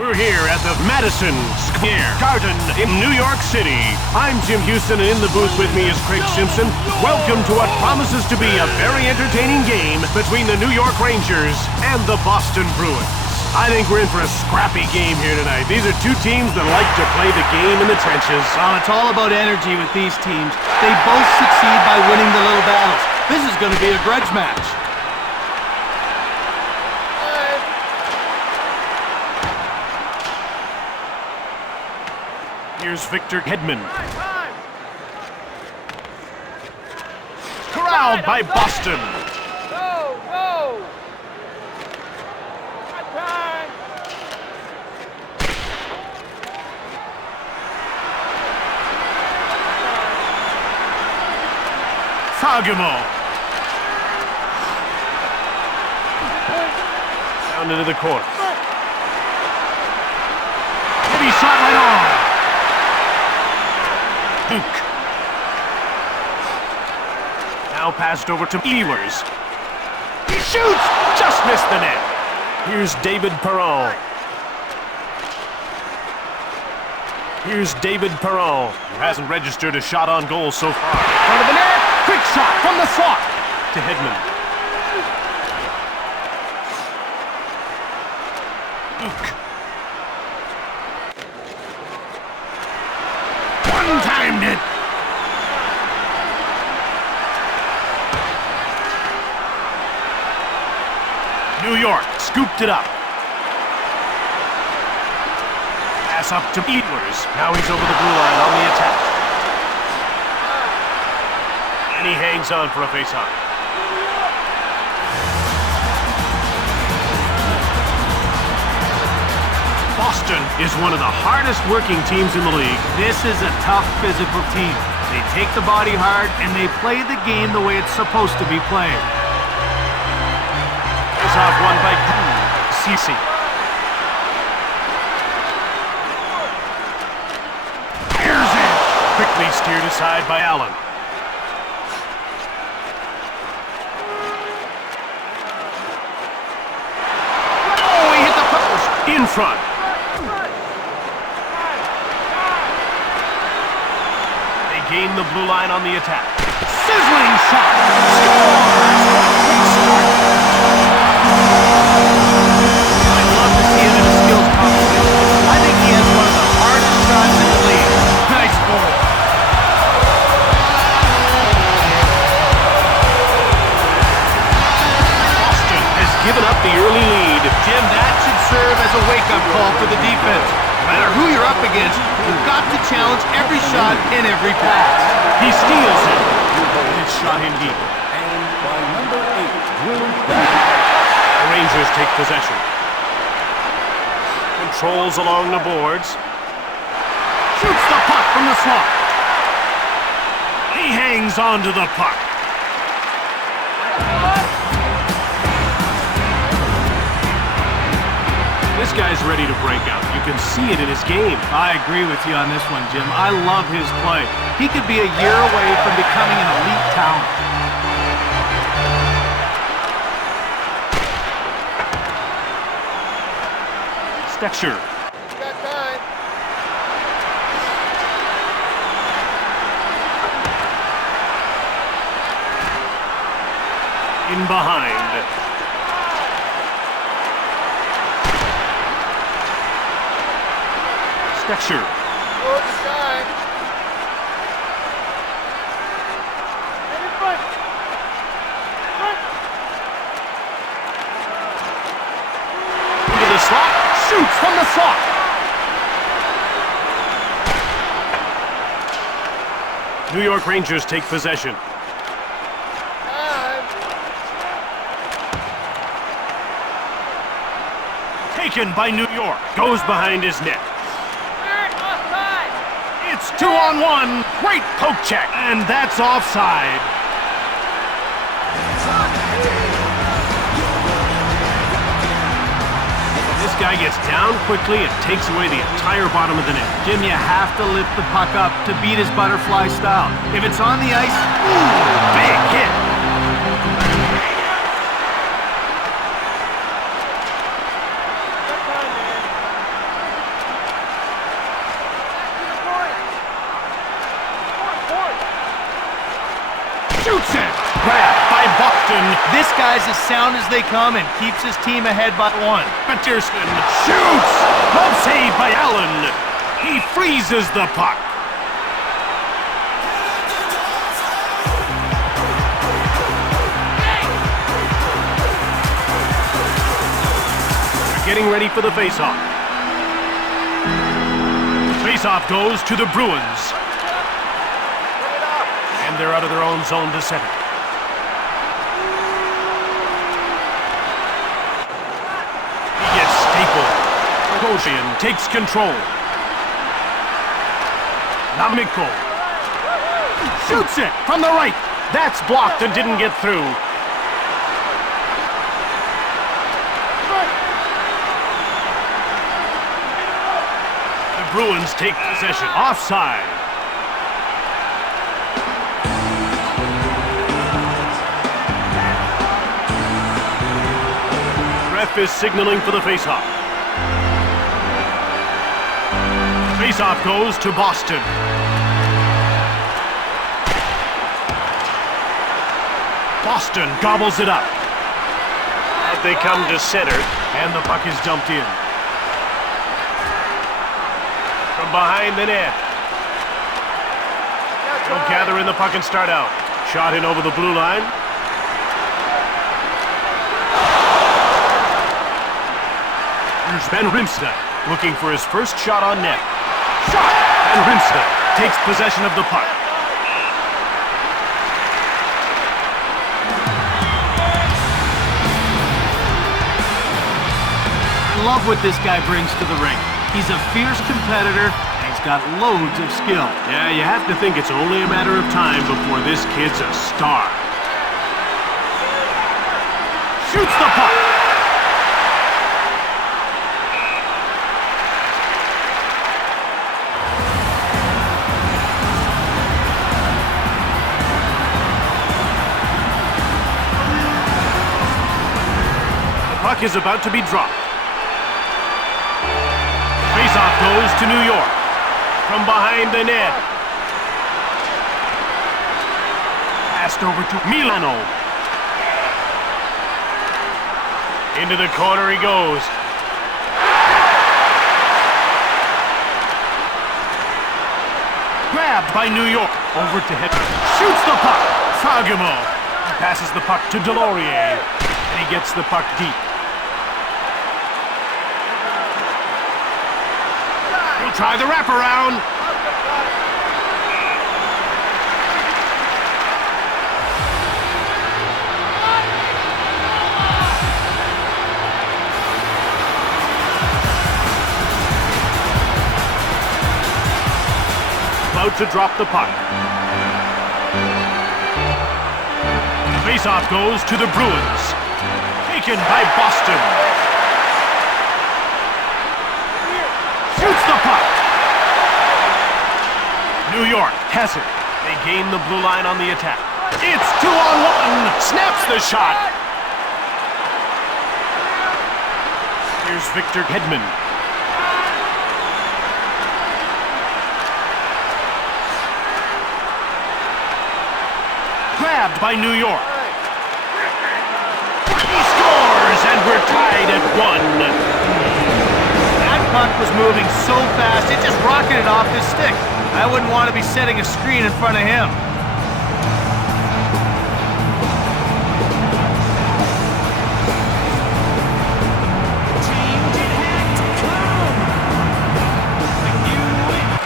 We're here at the Madison Square Garden in New York City. I'm Jim Houston, and in the booth with me is Craig Simpson. Welcome to what promises to be a very entertaining game between the New York Rangers and the Boston Bruins. I think we're in for a scrappy game here tonight. These are two teams that like to play the game in the trenches. Well, it's all about energy with these teams. They both succeed by winning the little battles. This is going to be a grudge match. Here's Victor Hedman. Corralled by Boston. Go! Time! Fagemo. Down into the corner. Heavy shot right on. Duke. Now passed over to Ehlers. He shoots! Just missed the net. Here's David Perron. Who hasn't registered a shot on goal so far. Front of the net. Quick shot from the slot to Hedman. Duke. One-timed it. New York scooped it up. Pass up to Ehlers. Now he's over the blue line on the attack. And he hangs on for a face-off. Boston is one of the hardest working teams in the league. This is a tough physical team. They take the body hard and they play the game the way it's supposed to be played. It's off one by Cece. Here's it. Quickly steered aside by Allen. Oh, he hit the post. In front. They gain the blue line on the attack. Sizzling shot. Scores! I'd love to see him in a skills competition. I think he has one of the hardest shots in the league. Nice goal. Boston has given up the early lead. Jim, that should serve as a wake-up call for the defense. No matter who you're up against, you've got to challenge every shot and every pass. He steals it. It's shot in deep. And by number 8, Will The Rangers take possession. Controls along the boards. Shoots the puck from the slot. He hangs on to the puck. This guy's ready to break out. You can see it in his game. I agree with you on this one, Jim. I love his play. He could be a year away from becoming an elite talent. Stetcher. Got time. In behind. Stetcher. Go inside. Everybody. Into the slot. Shoots from the slot. New York Rangers take possession. Time. Taken by New York. Goes behind his net. Offside. It's 2-on-1. Great poke check. And that's offside. This guy gets down quickly and takes away the entire bottom of the net. Jim, you have to lift the puck up to beat his butterfly style. If it's on the ice, Big hit. Boston. This guy's as sound as they come and keeps his team ahead by 1. Peterson shoots. Love save by Allen. He freezes the puck. They're getting ready for the face-off. Face-off goes to the Bruins. And they're out of their own zone to center. He gets stapled. Koshian takes control. Namiko shoots it from the right. That's blocked and didn't get through. The Bruins take possession. Offside. Ref is signaling for the face-off. Face-off goes to Boston. Boston gobbles it up. Out they come to center, and the puck is dumped in. From behind the net. They'll gather in the puck and start out. Shot in over the blue line. Here's Ben Rimstad looking for his first shot on net. Shot! And Rimstad takes possession of the puck. I love what this guy brings to the ring. He's a fierce competitor, and he's got loads of skill. Yeah, you have to think it's only a matter of time before this kid's a star. Shoots the puck. The puck is about to be dropped. Faceoff goes to New York. From behind the net. Passed over to Milano. Into the corner he goes. Grabbed by New York. Over to him. Shoots the puck. Sagamo. He passes the puck to Delorier. And he gets the puck deep. He'll try the wraparound. About to drop the puck. Faceoff goes to the Bruins. Taken by Boston. Shoots the puck. New York has it. They gain the blue line on the attack. It's 2-on-1. Snaps the shot. Here's Victor Hedman. Grabbed by New York. He scores, and we're tied at 1. That puck was moving so fast, it just rocketed off his stick. I wouldn't want to be setting a screen in front of him.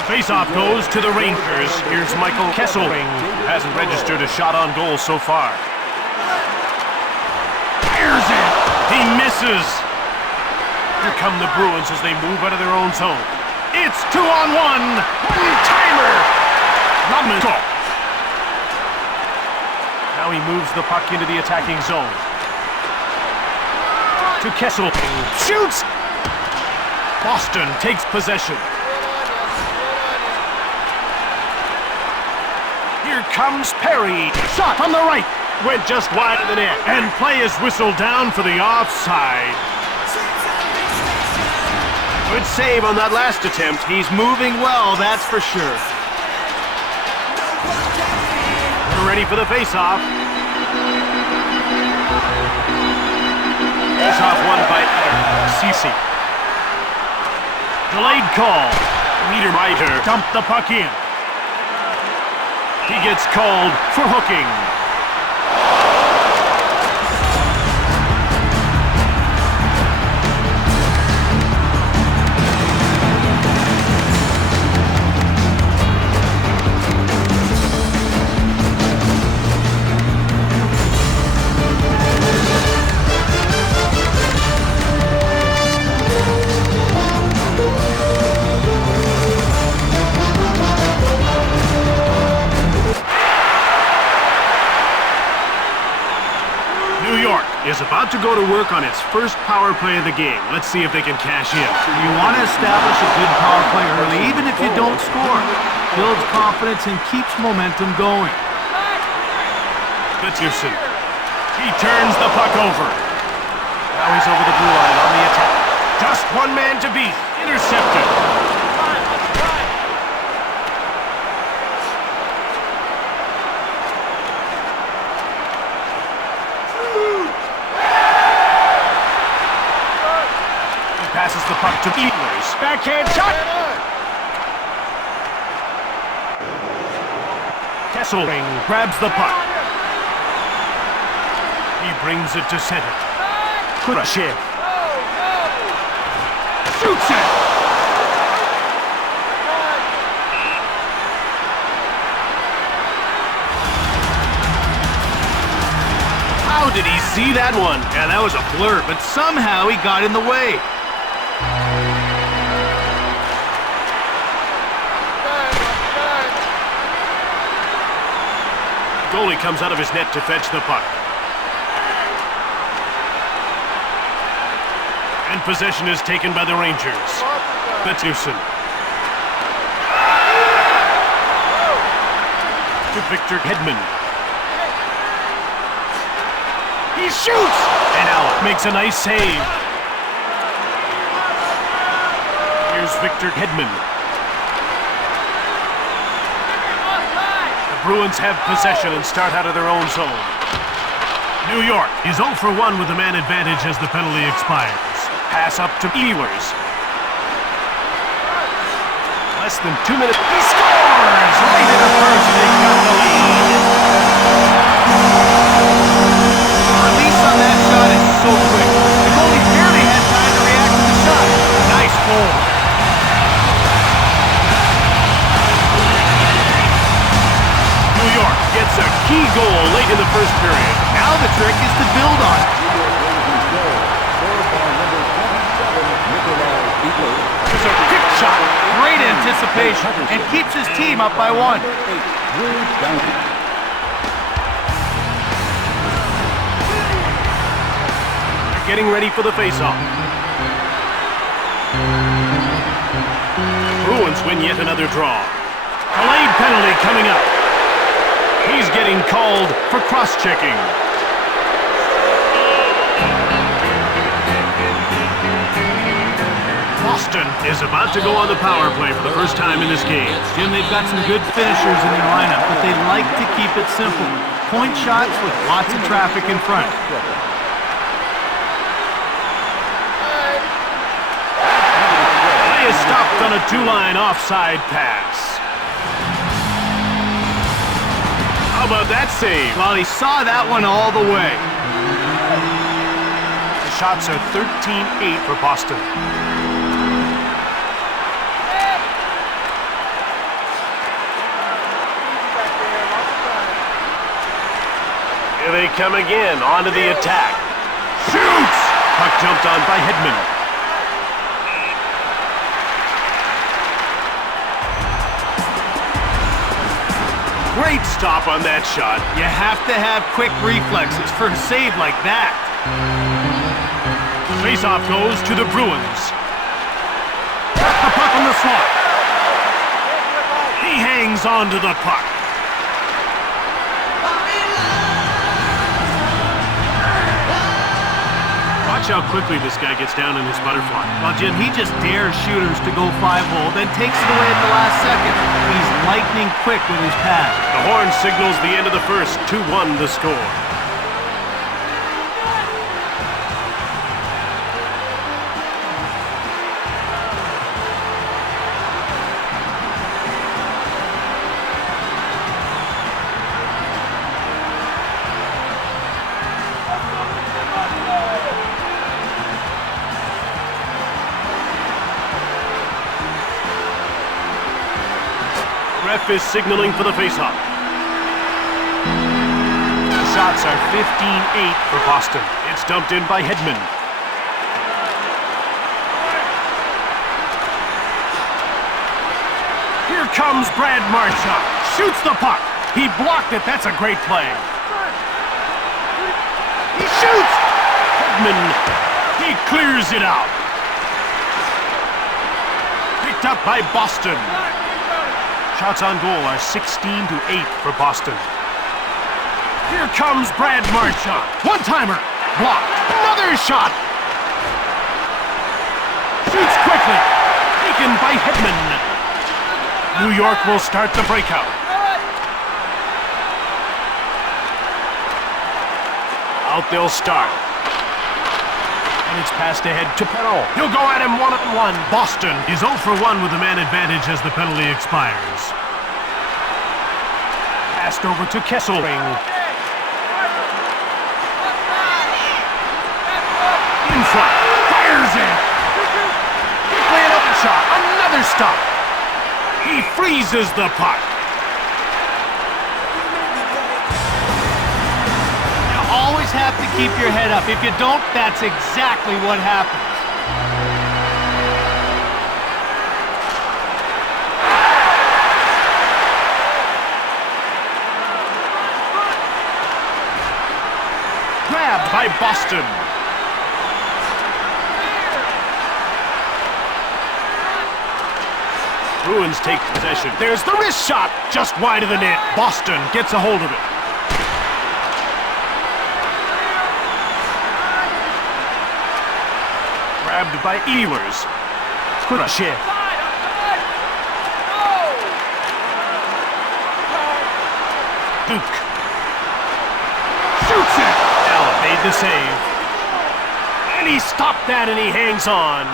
Faceoff goes to the Rangers. Here's Michael Kessel. Hasn't registered a shot on goal so far. Fires it. He misses. Here come the Bruins as they move out of their own zone. It's 2-on-1. One-timer. Namiko. Now he moves the puck into the attacking zone. To Kessel. Shoots. Boston takes possession. Here comes Perry. Shot from the right. Went just wide of the net. And play is whistled down for the offside. Good save on that last attempt. He's moving well, that's for sure. We're ready for the face-off. mercy. Delayed call. Meter Reiter dumped the puck in. He gets called for hooking. New York is about to go to work on its first power play of the game. Let's see if they can cash in. You want to establish a good power play early, even if you don't score. Builds confidence and keeps momentum going. Peterson. He turns the puck over. Now he's over the blue line on the attack. Just one man to beat. Intercepted. He passes the puck to Ehlers. Backhand shot. Kesselring grabs the puck. He brings it to center. Kurashev. Shoots it! How did he see that one? Yeah, that was a blur, but somehow he got in the way. Goalie comes out of his net to fetch the puck. And possession is taken by the Rangers. Peterson. To Victor Hedman. He shoots! And Alec makes a nice save. Here's Victor Hedman. The Bruins have possession and start out of their own zone. New York is 0 for 1 with the man advantage as the penalty expires. Pass up to Ehlers. Less than 2 minutes. He scores! Right in the first, they got the lead. The release on that shot is so quick. The goalie barely had time to react to the shot. Nice goal. New York gets a key goal late in the first period. Now the trick is to build on it. There's a quick shot. Great anticipation and keeps his team up by 1. They're getting ready for the face-off. Bruins win yet another draw. Delayed penalty coming up. He's getting called for cross-checking. Boston is about to go on the power play for the first time in this game. Jim, they've got some good finishers in their lineup, but they like to keep it simple. Point shots with lots of traffic in front. Play is stopped on a 2-line offside pass. How about that save? Well, he saw that one all the way. The shots are 13-8 for Boston. Here they come again, onto the attack. Shoots! Puck jumped on by Hedman. Great stop on that shot. You have to have quick reflexes for a save like that. Face-off goes to the Bruins. The puck on the slot. He hangs on to the puck. Watch how quickly this guy gets down in his butterfly. Well, Jim, he just dares shooters to go 5-hole, then takes it away at the last second. He's lightning quick with his pass. The horn signals the end of the first. 2-1 the score. ref is signaling for the faceoff. The shots are 15-8 for Boston. It's dumped in by Hedman. Here comes Brad Marchand. Shoots the puck. He blocked it. That's a great play. He shoots! Hedman, he clears it out. Picked up by Boston. Shots on goal are 16-8 for Boston. Here comes Brad Marchand. One-timer. Blocked. Another shot. Shoots quickly. Taken by Hedman. New York will start the breakout. Out they'll start. And it's passed ahead to Perron. He'll go at him one-on-one. Boston is 0 for 1 with the man advantage as the penalty expires. Passed over to Kesselring. In front. Fires in. Quickly another shot. Another stop. He freezes the puck. You always have to keep your head up. If you don't, that's exactly what happens. Grabbed by Boston. Bruins take possession. There's the wrist shot, just wide of the net. Boston gets a hold of it. Grabbed by Ehlers. Khrushchev. Duke. Shoots it! Allen made the save. And he stopped that and he hangs on.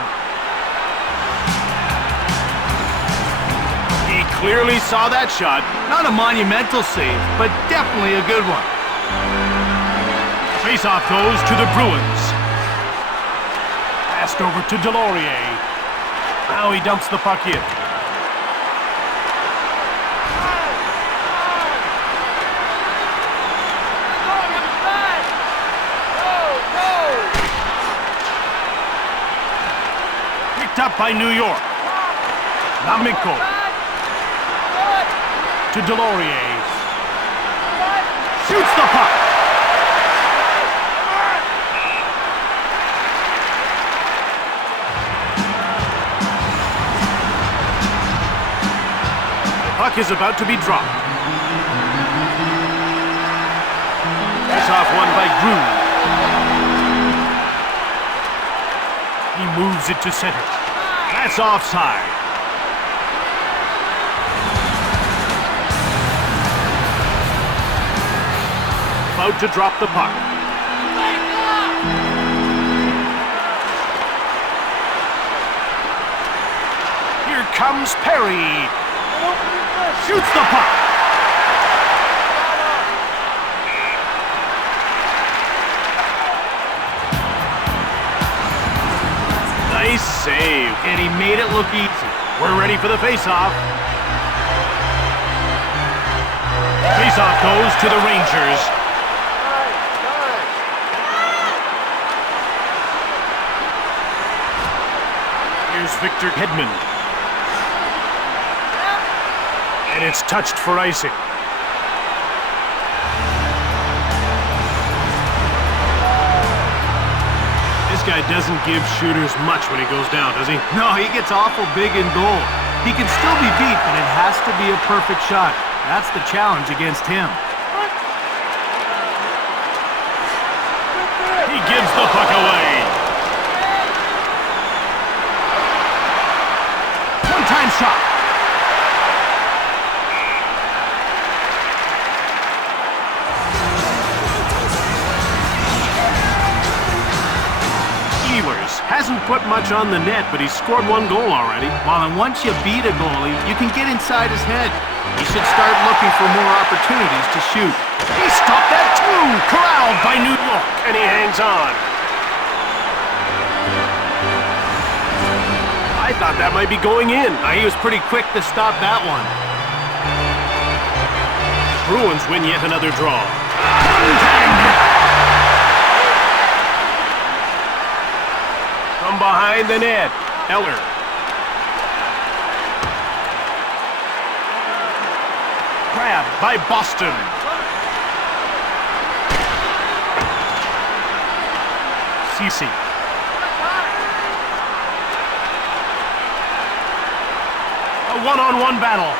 He clearly saw that shot. Not a monumental save, but definitely a good one. Faceoff goes to the Bruins. Passed over to Delorier. Now he dumps the puck in. Picked up by New York. Namiko. To Delorier. Shoots the puck. The puck is about to be dropped. Face-off won by Drew. He moves it to center. That's offside. About to drop the puck. Here comes Perry. Shoots the puck. Nice save. And he made it look easy. We're ready for the face-off. Face-off goes to the Rangers. Here's Victor Hedman. And it's touched for icing. This guy doesn't give shooters much when he goes down, does he? No, he gets awful big in goal. He can still be beat, but it has to be a perfect shot. That's the challenge against him. He gives the puck away. One-time shot. Ehlers hasn't put much on the net, but he's scored 1 goal already. Well, and once you beat a goalie, you can get inside his head. He should start looking for more opportunities to shoot. He stopped that too! Corralled by New York, and he hangs on. I thought that might be going in. He was pretty quick to stop that one. Bruins win yet another draw. From behind the net, Eller. Grabbed by Boston. Cece. A one-on-one battle.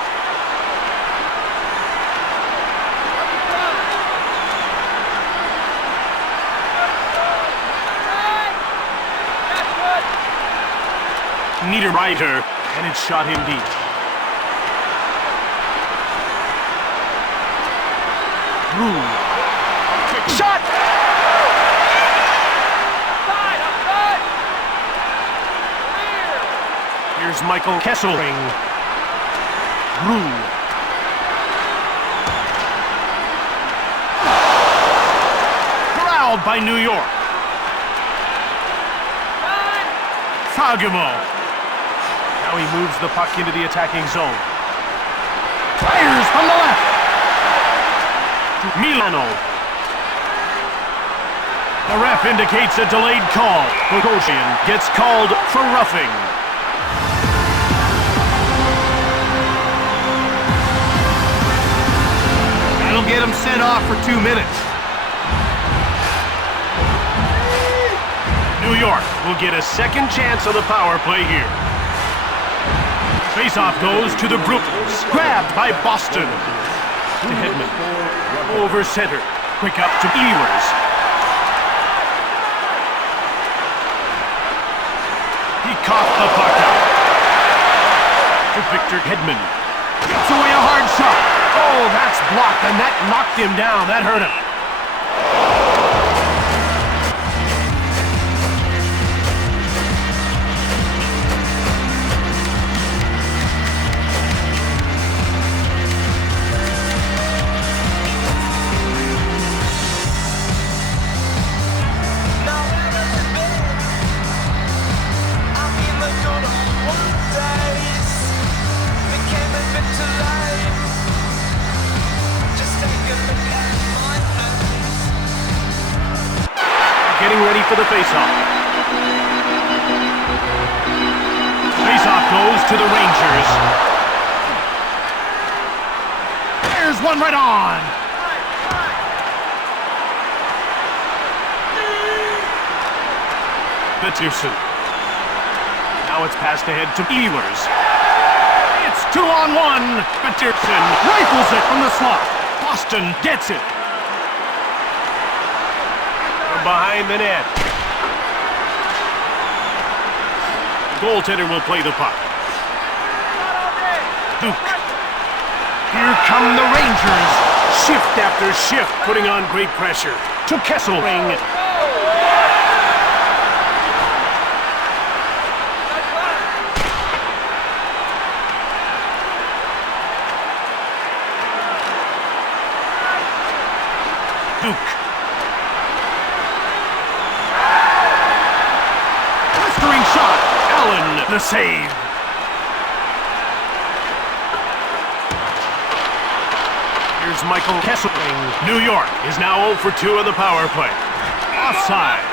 Niederreiter, and it's shot in deep. Rue. Quick shot! Here's Michael Kesselring. Rue. Corralled by New York. Fagemo. Now he moves the puck into the attacking zone. Fires from the left. Milano. The ref indicates a delayed call. Bogosian gets called for roughing. That'll get him sent off for 2 minutes. New York will get a second chance on the power play here. Faceoff goes to the Bruins. Grabbed by Boston. To Hedman. Over center. Quick up to Ewers. He coughed the puck out. To Victor Hedman. Gets away a hard shot. Oh, that's blocked, and that knocked him down. That hurt him. Getting ready for the faceoff. Faceoff goes to the Rangers. There's one right on. Peterson. Now it's passed ahead to Ewers. It's 2-on-1. Peterson rifles it from the slot. Boston gets it. Behind the net. The goaltender will play the puck. Duke. Here come the Rangers. Shift after shift, putting on great pressure. To Kesselring. Duke. Shot. Allen, the save. Here's Michael Kesselring. New York is now 0 for 2 on the power play. Offside.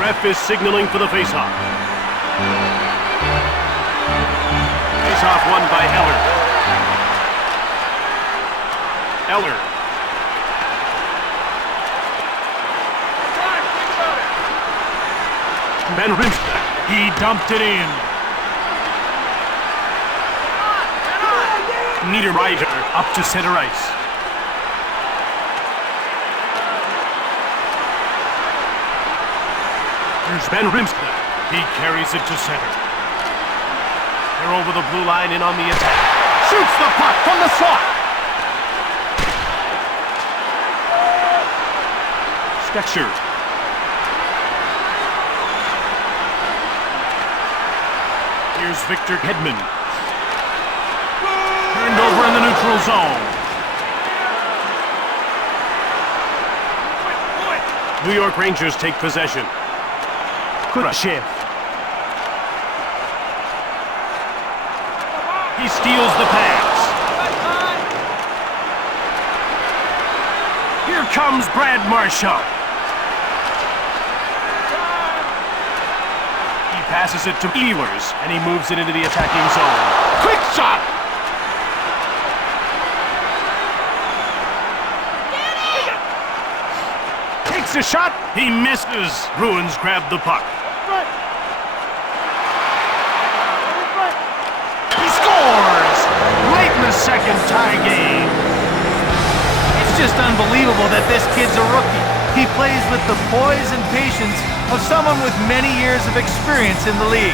Ref is signaling for the faceoff. Faceoff won by Eller. Eller. Ben Rimsky. He dumped it in. Niederreiter up to center ice. Here's Ben Rimsky. He carries it to center. They're over the blue line and on the attack. Shoots the puck from the slot. Sure. Here's Victor Hedman. Turned over in the neutral zone. New York Rangers take possession. Kurashev. He steals the pass. Here comes Brad Marshall. He passes it to Ewers, and he moves it into the attacking zone. Quick shot! Takes a shot. He misses. Bruins grab the puck. He scores! Late in the second tie game. It's just unbelievable that this kid's a rookie. He plays with the poise and patience of someone with many years of experience in the league.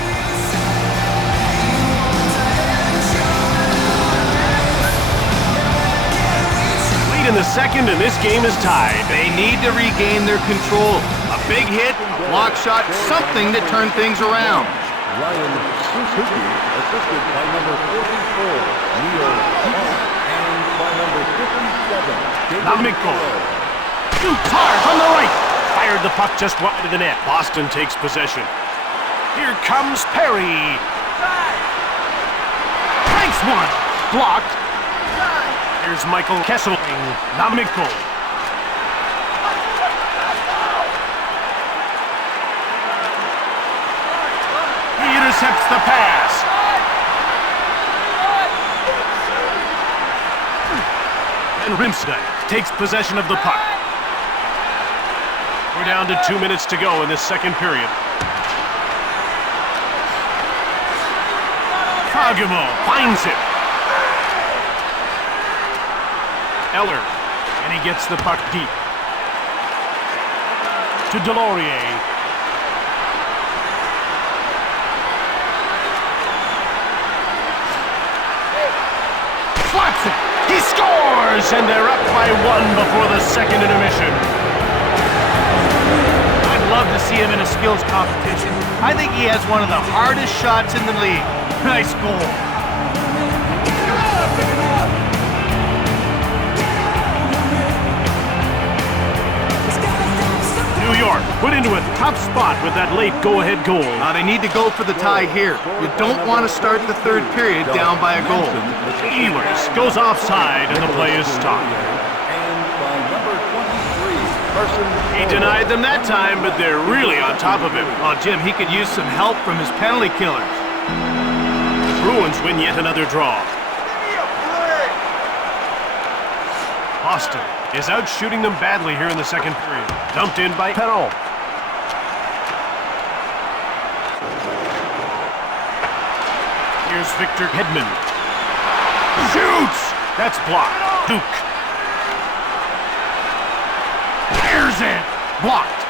Late in the second, and this game is tied. They need to regain their control. A big hit, a block shot, something to turn things around. Ryan Suzuki, assisted by number 44, Neil Heath, and by number 57, Namiko. Shoots hard from the right. Fired the puck just wide of the net. Boston takes possession. Here comes Perry. Takes one. Blocked. Here's Michael Kessel. Namiko. He intercepts the pass. And Rimstein takes possession of the puck. We're down to 2 minutes to go in this second period. Kagemo finds it. Eller, and he gets the puck deep. To Delorier. Slots it. He scores, and they're up by one before the second intermission. I'd love to see him in a skills competition. I think he has one of the hardest shots in the league. Nice goal. New York put into a tough spot with that late go-ahead goal. Now they need to go for the tie here. You don't want to start the third period down by a goal. Ewers goes offside, and the play is stopped. And by number 23, Carson. He denied them that time, but they're really on top of him. Oh, Jim, he could use some help from his penalty killers. The Bruins win yet another draw. Boston is out shooting them badly here in the second period. Dumped in by Perron. Here's Victor Hedman. Shoots! That's blocked. Duke. Fires it! Blocked.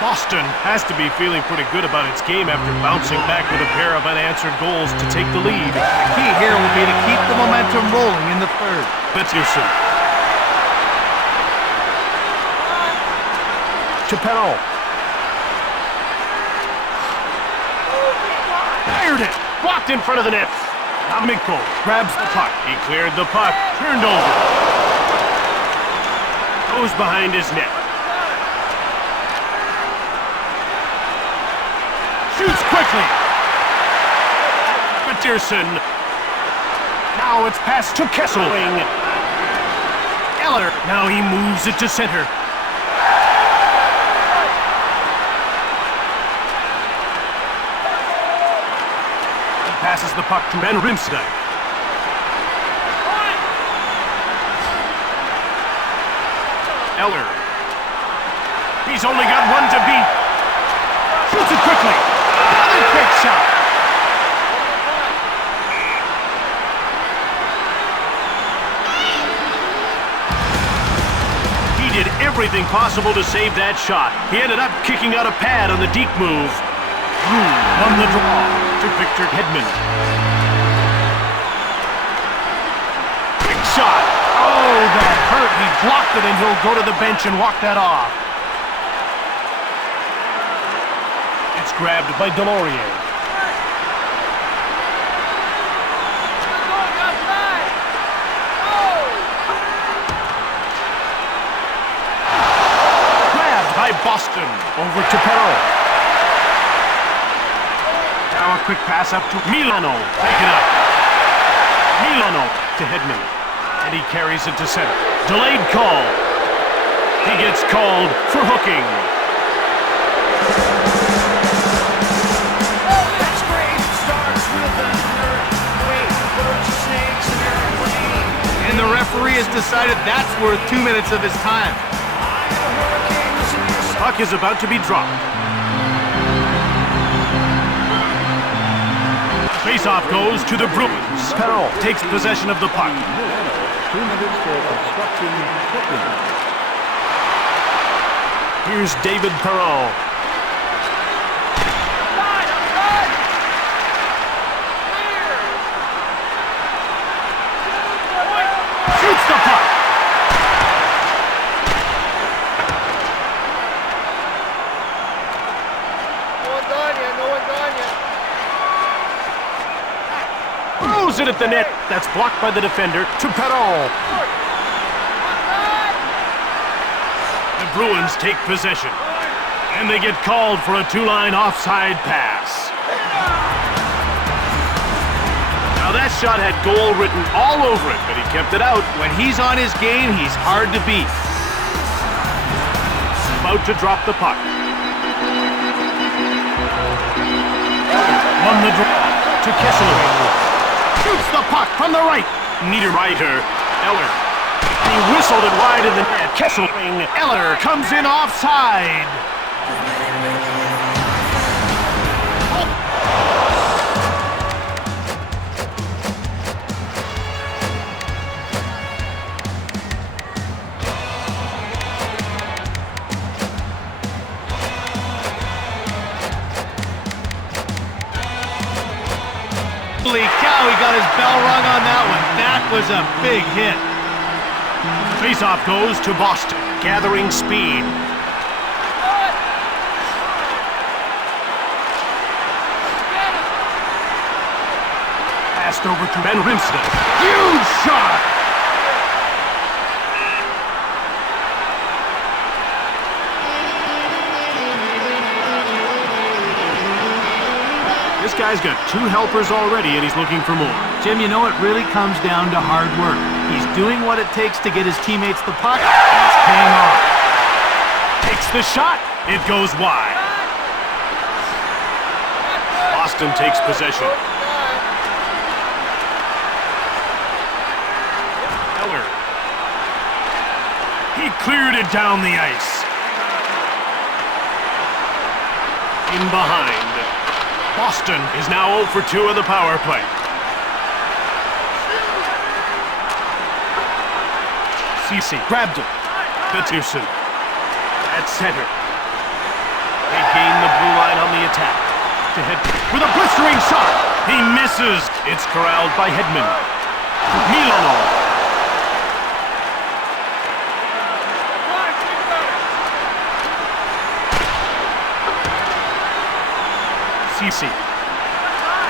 Boston has to be feeling pretty good about its game after bouncing back with a pair of unanswered goals to take the lead. The key here will be to keep the momentum rolling in the third. Peterson. To Perron. Fired it! Blocked in front of the net. Namiko grabs the puck. He cleared the puck. Turned over. Goes behind his net. Shoots quickly. Peterson. Now it's passed to Kesselring. Eller. Now he moves it to center. He passes the puck to Ben Rimstein. Eller. He's only got one to beat. Shoots it quickly. Another quick shot. He did everything possible to save that shot. He ended up kicking out a pad on the deep move. On the draw to Victor Hedman. Big shot. Oh, that hurt. He blocked it, and he'll go to the bench and walk that off. It's grabbed by Delorier. Going outside. Oh! Grabbed by Boston. Over to Perot. Now a quick pass up to Milano. Take it up. Milano to Hedman. And he carries it to center. Delayed call. He gets called for hooking. That's great. Starts with a wait, birds and snakes and airplane. And the referee has decided that's worth 2 minutes of his time. Puck is about to be dropped. Face-off goes to the Bruins. Perot takes possession of the puck. 2 minutes for obstructing hooking. Here's David Perot. Outside! Outside! Clear! Shoots the puck. No one's on you. No one's on you. Throws it at the net. That's blocked by the defender to Perot. Outside! The Bruins take possession. And they get called for a two-line offside pass. Now that shot had goal written all over it, but he kept it out. When he's on his game, he's hard to beat. About to drop the puck. Won the draw to Kessler. Shoots the puck from the right. Niederreiter. Eller. He whistled it wide in the net. Kessler. Eller comes in offside. Holy cow, he got his bell rung on that one. That was a big hit. Face-off goes to Boston, gathering speed. Passed over to Ben Rimsden. Huge shot! This guy's got 2 helpers already, and he's looking for more. Jim, you know it really comes down to hard work. He's doing what it takes to get his teammates the puck, and it's paying off. Takes the shot. It goes wide. Boston takes possession. Eller. He cleared it down the ice. In behind. Boston is now 0 for 2 on the power play. Ceci grabbed him. Peterson at center. They gain the blue line on the attack. To Hedman with a blistering shot. He misses. It's corralled by Hedman. Milano. Ceci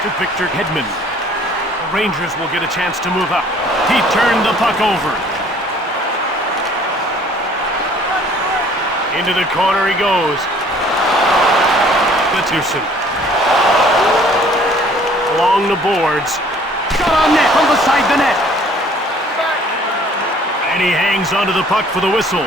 to Victor Hedman. The Rangers will get a chance to move up. He turned the puck over. Into the corner he goes. Peterson. Along the boards. Shot on net from beside the net. And he hangs onto the puck for the whistle.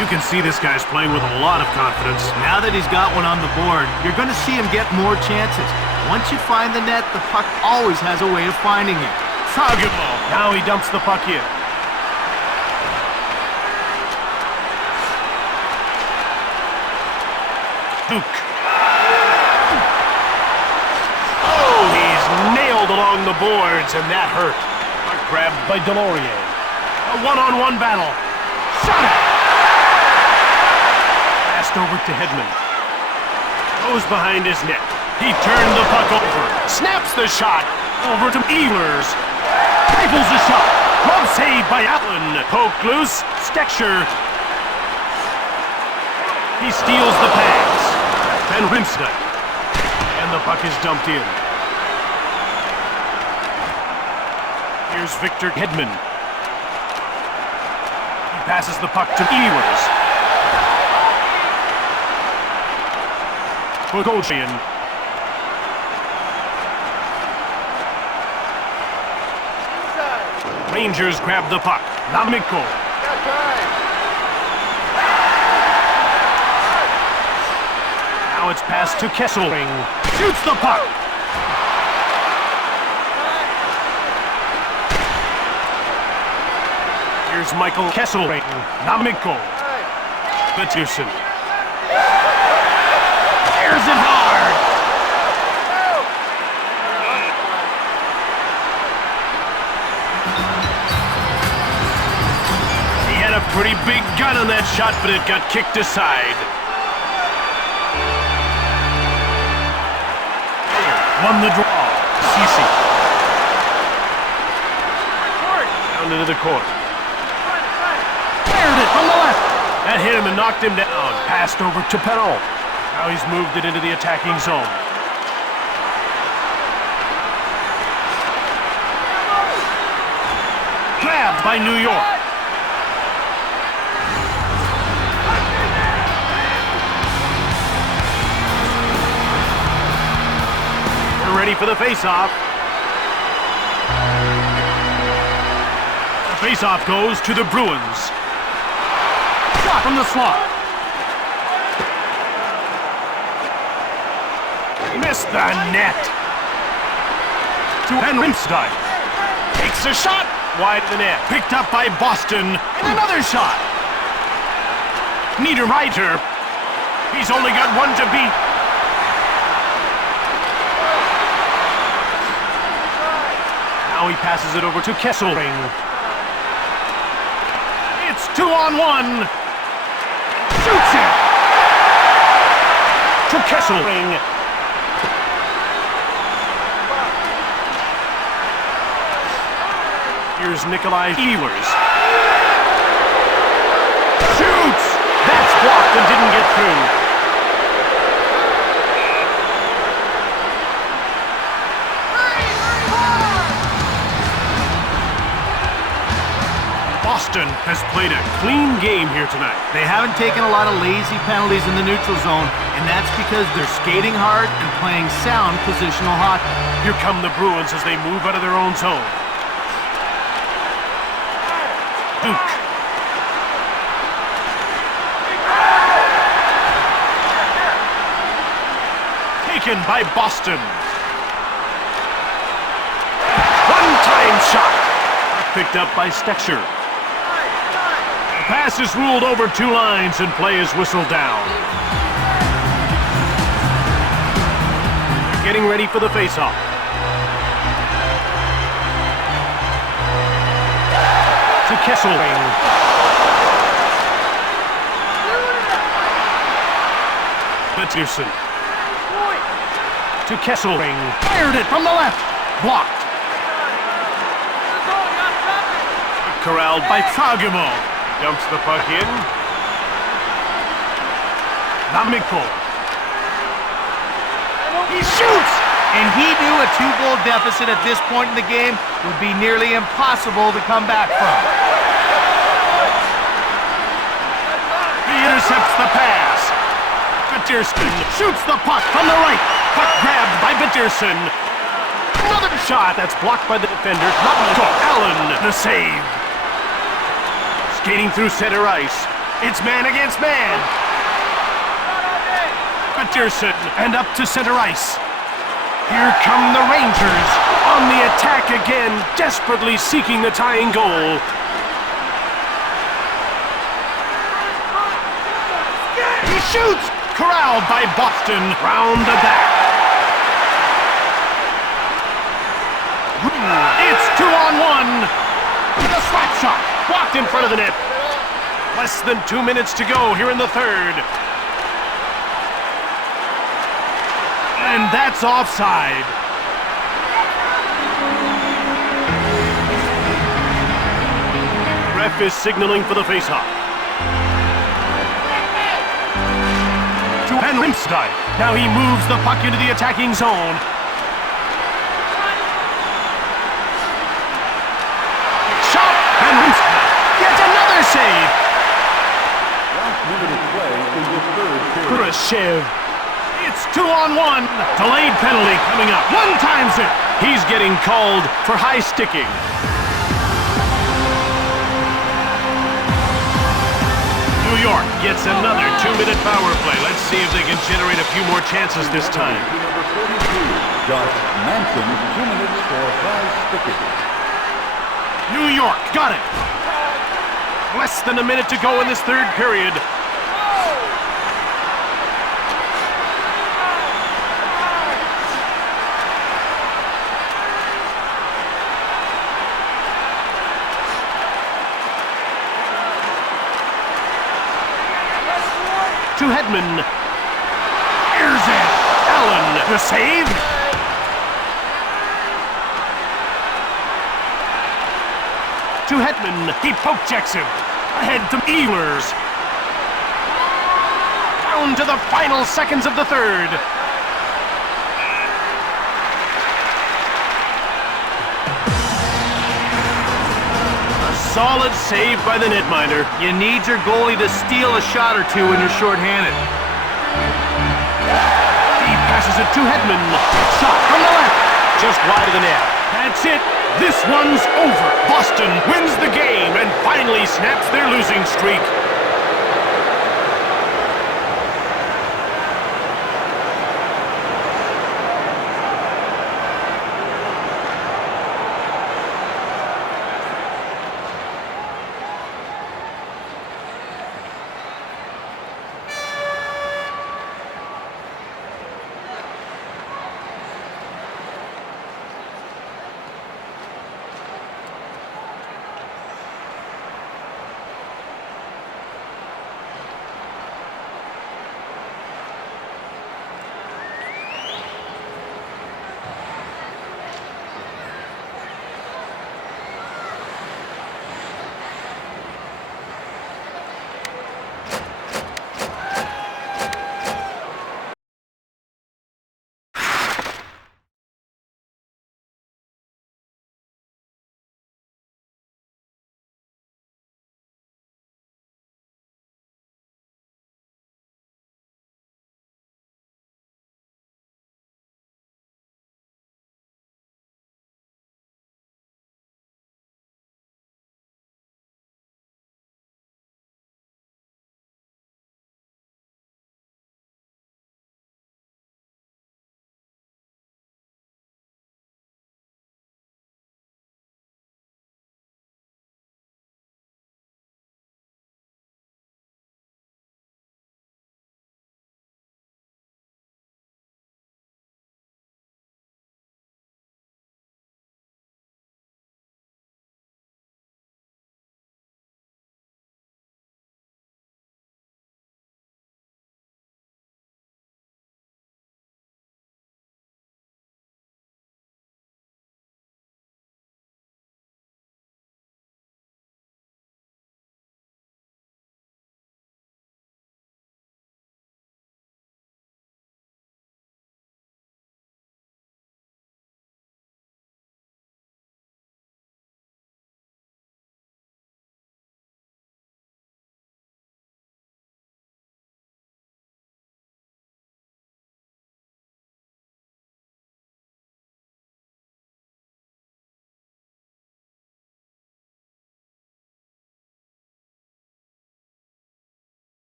You can see this guy's playing with a lot of confidence. Now that he's got one on the board, you're going to see him get more chances. Once you find the net, the puck always has a way of finding you. Fragable. Now he dumps the puck in. Duke. Oh, he's nailed along the boards, and that hurt. Grabbed by Delorier. A one-on-one battle. Shot it! Passed over to Hedman. Goes behind his net. He turned the puck over. Snaps the shot. Over to Ehlers. Rifles the shot. Glove saved by Allen. Poke loose. Stecher. He steals the pass. Van Riemsdyk. And the puck is dumped in. Here's Victor Hedman. He passes the puck to Ehlers. Bogosian. Rangers grab the puck. Lamiko. Now it's passed to Kesselring. Shoots the puck. Here's Michael Kesselring. Lamiko. Peterson. Fires it hard. He had a pretty big gun on that shot, but it got kicked aside. Won the draw. Cece. Down into the court. Fired it from the left. That hit him and knocked him down. Passed over to Perron. Now he's moved it into the attacking zone. Grabbed by New York. We're ready for the face-off. The face-off goes to the Bruins. Shot from the slot. Missed the net. To Van Riemsdyk. Takes a shot. Wide of the net. Picked up by Boston. And another shot. Niederreiter. He's only got one to beat. Now he passes it over to Kesselring. It's 2-on-1. Shoots it. To Kesselring. Here's Nikolai Ehlers. Shoots! That's blocked and didn't get through. Boston has played a clean game here tonight. They haven't taken a lot of lazy penalties in the neutral zone, and that's because they're skating hard and playing sound positional hockey. Here come the Bruins as they move out of their own zone. Duke. Taken by Boston. One-time shot. Picked up by Stecher. The pass is ruled over two lines and play is whistled down. They're getting ready for the face-off. To Kesselring. Peterson. To Kesselring. Fired it from the left. Blocked. Corralled by Fagemo. Dumps the puck in. Lamiko. He shoots! And he knew a two-goal deficit at this point in the game would be nearly impossible to come back from. He intercepts the pass. Peterson shoots the puck from the right. Puck grabbed by Peterson. Another shot that's blocked by the defender. Allen, the save. Skating through center ice. It's man against man. Peterson and up to center ice. Here come the Rangers on the attack again, desperately seeking the tying goal. He shoots! Corralled by Boston, round the back. It's 2-on-1. With a slap shot, blocked in front of the net. Less than 2 minutes to go here in the third. And that's offside. Ref is signaling for the faceoff. To Van Riemsdyk. Now he moves the puck into the attacking zone. Shot! Van Riemsdyk. Yet another save! Last minute of play in the third period. Khrushchev. It's 2-on-1. Delayed penalty coming up. One times it. He's getting called for high sticking. New York gets another 2-minute power play. Let's see if they can generate a few more chances this time. Number 42, Josh Manson, 2 minutes for high sticking. New York got it. Less than a minute to go in this third period. To Hedman. Here's it. Allen, the save. To Hedman. He poke checks him. Ahead to Ehlers. Down to the final seconds of the third. Solid save by the netminder. You need your goalie to steal a shot or two when you're shorthanded. He passes it to Hedman. Shot from the left. Just wide of the net. That's it. This one's over. Boston wins the game and finally snaps their losing streak.